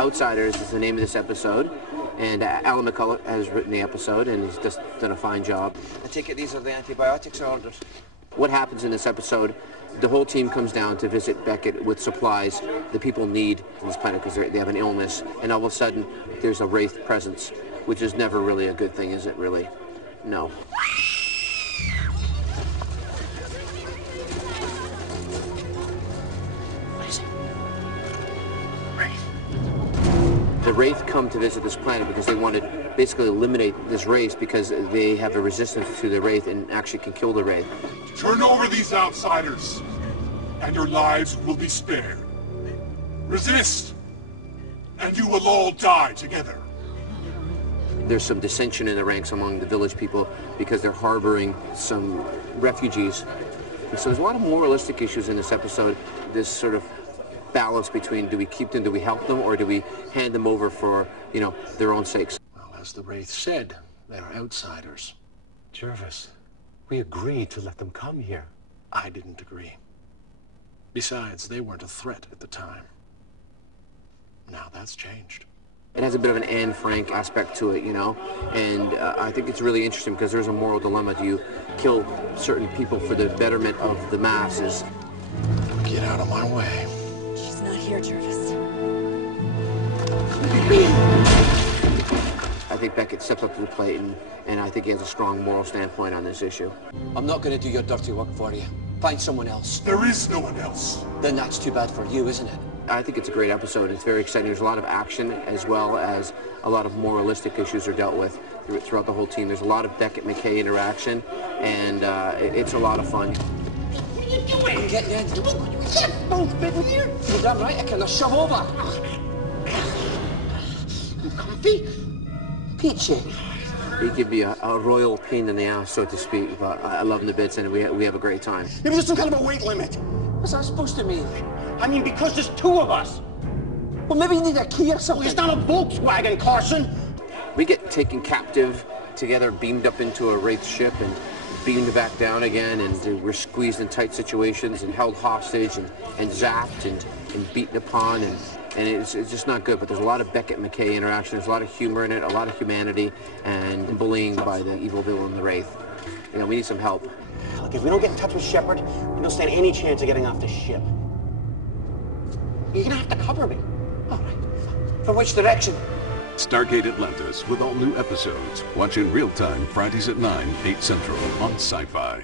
Outsiders is the name of this episode, and Alan McCullough has written the episode, and he's just done a fine job. I take it these are the antibiotics I ordered. What happens in this episode, the whole team comes down to visit Beckett with supplies the people need on this planet because they have an illness, and all of a sudden there's a wraith presence, which is never really a good thing, is it really? No. The Wraith come to visit this planet because they want to basically eliminate this race because they have a resistance to the Wraith and actually can kill the Wraith. Turn over these outsiders, and your lives will be spared. Resist, and you will all die together. There's some dissension in the ranks among the village people because they're harboring some refugees. And so there's a lot of moralistic issues in this episode, this sort of balance between do we keep them, do we help them, or do we hand them over for, you know, their own sakes. Well, as the Wraith said, they're outsiders. Jervis, we agreed to let them come here. I didn't agree. Besides, they weren't a threat at the time. Now that's changed. It has a bit of an Anne Frank aspect to it, you know, and I think it's really interesting because there's a moral dilemma. Do you kill certain people for the betterment of the masses? Get out of my way. She's not here, Jervis. I think Beckett steps up to the plate, and I think he has a strong moral standpoint on this issue. I'm not going to do your dirty work for you. Find someone else. There is no one else. Then that's too bad for you, isn't it? I think it's a great episode. It's very exciting. There's a lot of action as well as a lot of moralistic issues are dealt with throughout the whole team. There's a lot of Beckett-McKay interaction, and it's a lot of fun. What are you doing? Get Ned. Both bit here. You're damn right. I can shove over. You comfy? Peachy. He could be a royal pain in the ass, so to speak, but I love him to bits, and we have a great time. Maybe there's some kind of a weight limit. What's that supposed to mean? I mean, because there's two of us. Well, maybe you need a key or something. It's not a Volkswagen, Carson. We get taken captive together, beamed up into a Wraith ship, and beamed back down again, and we're squeezed in tight situations and held hostage and zapped and beaten upon, and it's just not good. But there's a lot of Beckett-McKay interaction. There's a lot of humor in it, a lot of humanity, and bullying by the evil villain, the Wraith. You know, we need some help. Look, if we don't get in touch with Shepard, we don't stand any chance of getting off the ship. You're gonna have to cover me. All right. From which direction? Stargate Atlantis with all new episodes. Watch in real time Fridays at 9, 8 Central on Sci-Fi.